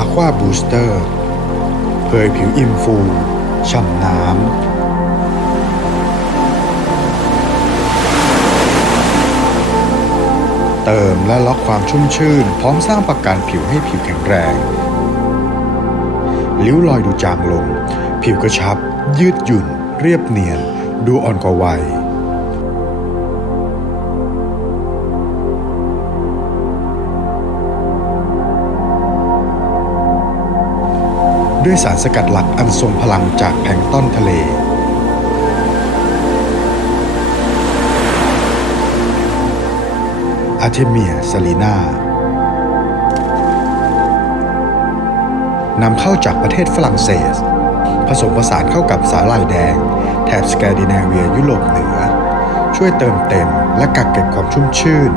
Aqua Booster เผยผิวอิ่มฟู ฉ่ำน้ำเติมและล็อกความชุ่มชื่น พร้อมสร้างประกันผิวให้ผิวแข็งแรงลิ้วรอยดูจางลง ผิวกระชับ ยืดหยุ่น เรียบเนียน ดูอ่อนกว่าวัย ด้วยสารสกัดหลักอันทรงพลังจากแพลงต้นทะเล อาร์เทเมียซาลีนานำเข้าจากประเทศฝรั่งเศส ผสมผสานเข้ากับสาหร่ายแดง แถบสแกนดิเนเวียยุโรปเหนือ ช่วยเติมเต็มและกักเก็บความชุ่มชื่น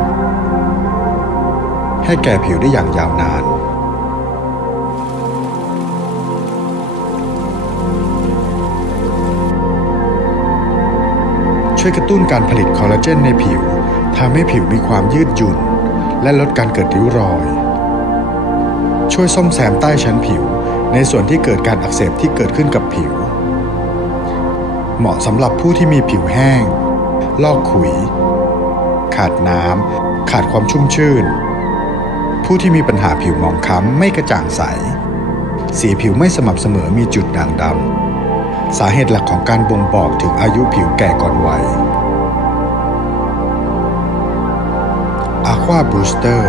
ให้แก่ผิวได้อย่างยาวนาน ช่วยกระตุ้นการผลิตคอลลาเจนในผิวทำให้ผิวมีความยืดหยุ่น และลดการเกิดริ้วรอย ช่วยซ่อมแซมใต้ชั้นผิว ในส่วนที่เกิดการอักเสบที่เกิดขึ้นกับผิว เหมาะสำหรับผู้ที่มีผิวแห้ง ลอกขุย ขาดน้ำ ขาดความชุ่มชื่น ผู้ที่มีปัญหาผิวหมองคล้ำไม่กระจ่างใส สีผิวไม่สม่ำเสมอมีจุดด่างดำ สาเหตุหลักของการบ่งบอกถึงอายุผิวแก่ก่อนวัย Aqua Booster